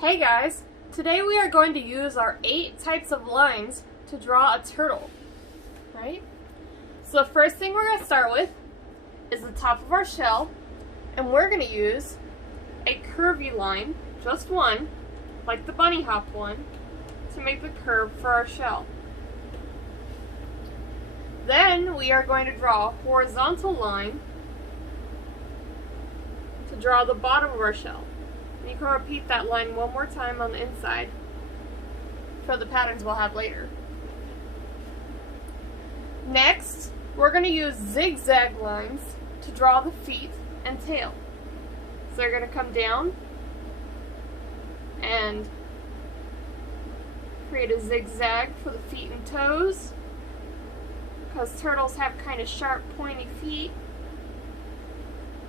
Hey guys, today we are going to use our 8 types of lines to draw a turtle, right? So the first thing we're going to start with is the top of our shell, and we're going to use a curvy line, just one, like the bunny hop one, to make the curve for our shell. Then we are going to draw a horizontal line to draw the bottom of our shell. And you can repeat that line one more time on the inside for the patterns we'll have later. Next, we're going to use zigzag lines to draw the feet and tail. So they're going to come down and create a zigzag for the feet and toes, because turtles have kind of sharp, pointy feet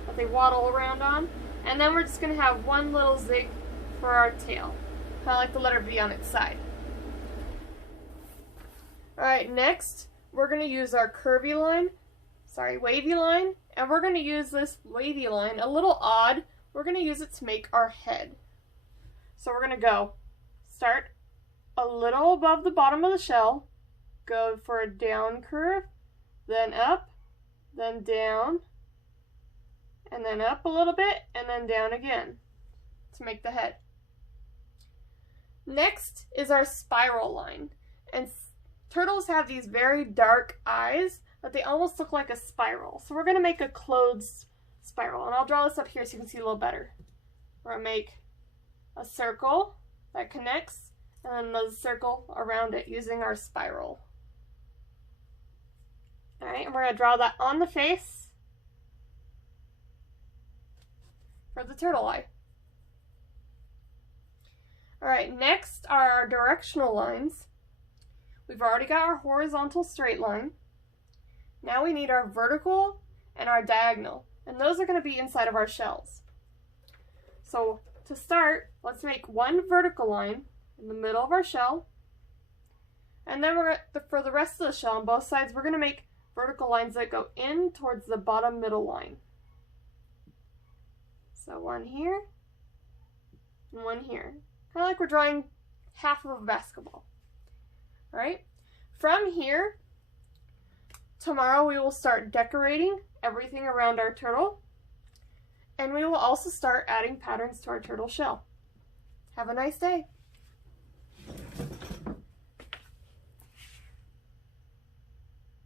that they waddle around on. And then we're just going to have one little zig for our tail, kind of like the letter V on its side. Alright, next we're going to use our wavy line, and we're going to use this wavy line a little odd. We're going to use it to make our head. So we're going to start a little above the bottom of the shell, go for a down curve, then up, then down, and then up a little bit, and then down again to make the head. Next is our spiral line. And turtles have these very dark eyes that they almost look like a spiral. So we're going to make a closed spiral. And I'll draw this up here so you can see a little better. We're going to make a circle that connects, and then another circle around it using our spiral. Alright, and we're going to draw that on the face for the turtle eye. Alright, next are our directional lines. We've already got our horizontal straight line. Now we need our vertical and our diagonal, and those are going to be inside of our shells. So to start, let's make one vertical line in the middle of our shell, and then for the rest of the shell on both sides, we're going to make vertical lines that go in towards the bottom middle line. So one here, and one here. Kind of like we're drawing half of a basketball. Alright? From here, tomorrow we will start decorating everything around our turtle. And we will also start adding patterns to our turtle shell. Have a nice day.